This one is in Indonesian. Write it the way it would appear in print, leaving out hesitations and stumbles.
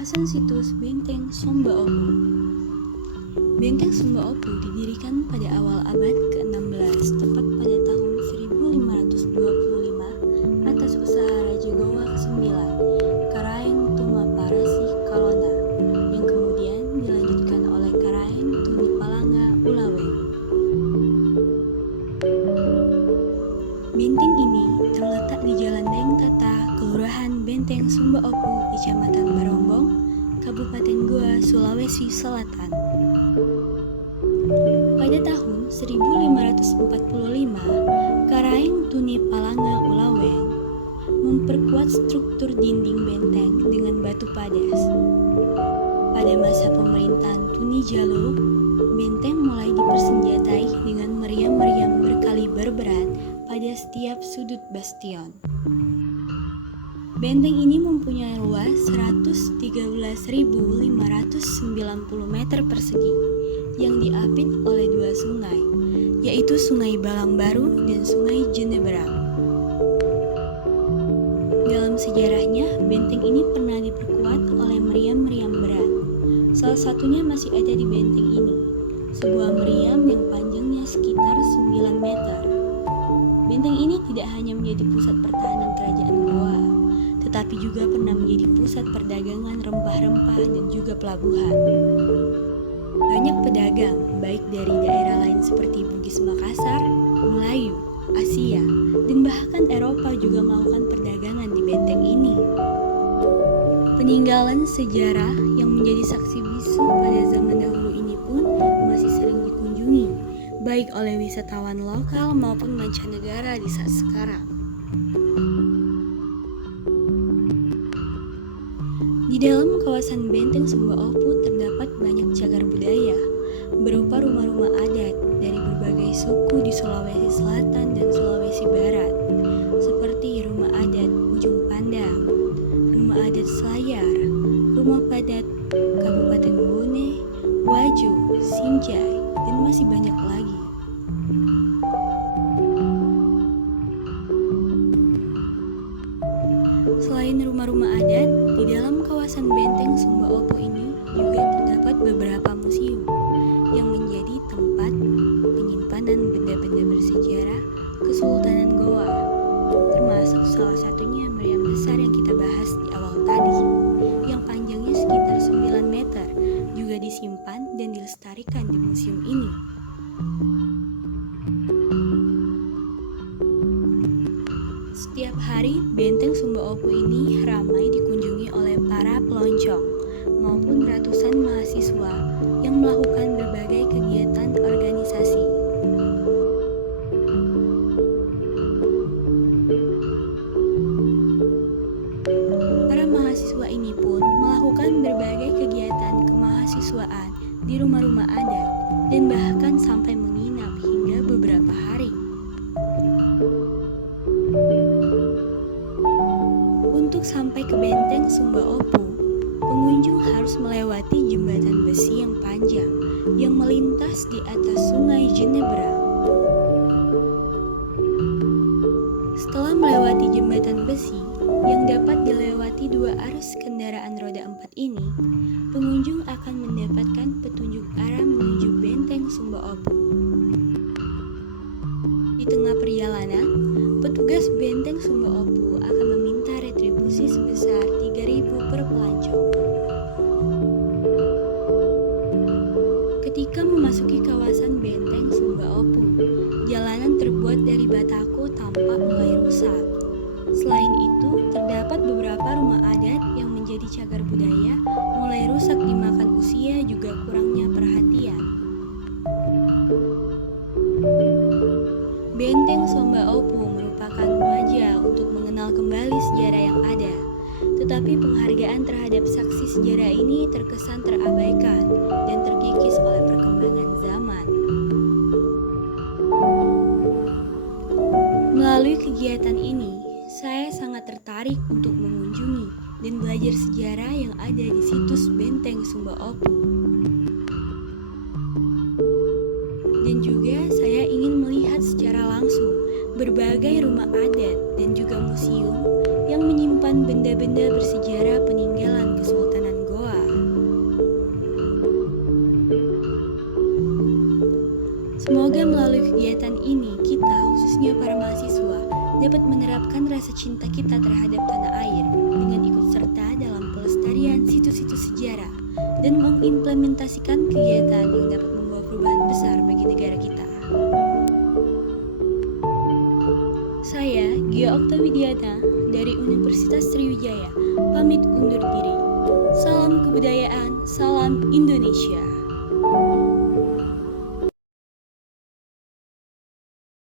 kawasan situs Benteng Sumba Opu. Benteng Sumba Opu didirikan pada awal abad ke-16, tepat pada tahun 1525 atas usaha Raja Gowa ke-9, Karaeng Tumaparasih Kalona, yang kemudian dilanjutkan oleh Karaeng Tumipalanga Ulaweng. Benteng ini terletak di Jalan Deng Tata, Kelurahan Benteng Sumba Opu, Kecamatan Barongbong, Kabupaten Goa, Sulawesi Selatan. Pada tahun 1545, Karaeng Tunipalanga Ulaweng memperkuat struktur dinding benteng dengan batu padas. Pada masa pemerintahan Tuni Jalo, benteng mulai dipersenjatai dengan meriam-meriam berkaliber berat pada setiap sudut bastion. Benteng ini mempunyai luas 113.590 meter persegi yang diapit oleh dua sungai, yaitu Sungai Balang Baru dan Sungai Jeneberang. Dalam sejarahnya, benteng ini pernah diperkuat oleh meriam-meriam berat. Salah satunya masih ada di benteng ini, sebuah meriam yang panjangnya sekitar 9 meter. Benteng ini tidak hanya menjadi pusat pertahanan kerajaan Goa, tetapi juga pernah menjadi pusat perdagangan rempah-rempah dan juga pelabuhan. Banyak pedagang, baik dari daerah lain seperti Bugis Makassar, Melayu, Asia, dan bahkan Eropa juga melakukan perdagangan di benteng ini. Peninggalan sejarah yang menjadi saksi bisu pada zaman dahulu ini pun masih sering dikunjungi, baik oleh wisatawan lokal maupun mancanegara di saat sekarang. Di dalam kawasan Benteng Sumba Opu terdapat banyak cagar budaya, berupa rumah-rumah adat dari berbagai suku di Sulawesi Selatan dan Sulawesi Barat, seperti rumah adat Ujung Pandang, rumah adat Selayar, rumah padat Kabupaten Bone, Waju, Sinjai, dan masih banyak lagi. Selain rumah-rumah adat, di dalam kawasan Benteng Sumba Opu ini juga terdapat beberapa museum yang menjadi tempat penyimpanan benda-benda bersejarah Kesultanan Goa, termasuk salah satunya meriam besar yang kita bahas di awal tadi, yang panjangnya sekitar 9 meter, juga disimpan dan dilestarikan di museum ini. Setiap hari, Benteng Sumba Opu ini ramai dikunjungi oleh para peloncong maupun ratusan mahasiswa yang melakukan berbagai kegiatan organisasi. Para mahasiswa ini pun melakukan berbagai kegiatan kemahasiswaan di rumah-rumah adat dan bahkan sampai menginap hingga beberapa hari. Untuk sampai ke Benteng Sumba Opu, pengunjung harus melewati jembatan besi yang panjang yang melintas di atas Sungai Jeneberang. Setelah melewati jembatan besi yang dapat dilewati dua arus kendaraan roda 4 ini, pengunjung akan mendapatkan petunjuk arah menuju Benteng Sumba Opu. Di tengah perjalanan, petugas Benteng Sumba Opu akan meminta retribusi sebesar 3.000 per pelancong. Ketika memasuki kawasan Benteng Sumba Opu, jalanan terbuat dari batako tampak mulai rusak. Selain itu, terdapat beberapa rumah adat yang menjadi cagar budaya mulai rusak dimakan usia juga kurangnya perhatian. Benteng Sumba Opu merupakan wajah untuk mengenal kembali sejarah yang ada, tetapi penghargaan terhadap saksi sejarah ini terkesan terabaikan dan terkikis oleh perkembangan zaman. Melalui kegiatan ini, saya sangat tertarik untuk mengunjungi dan belajar sejarah yang ada di situs Benteng Sumba Opu. Dan juga saya ingin melihat secara langsung berbagai rumah adat dan juga museum yang menyimpan benda-benda bersejarah peninggalan Kesultanan Goa. Semoga melalui kegiatan ini kita, khususnya para mahasiswa, dapat menerapkan rasa cinta kita terhadap tanah air dengan ikut serta dalam pelestarian situs-situs sejarah dan mengimplementasikan kegiatan yang dapat membawa perubahan besar bagi negara kita. Saya, Gia Oktawidiana dari Universitas Sriwijaya, pamit undur diri. Salam kebudayaan, salam Indonesia.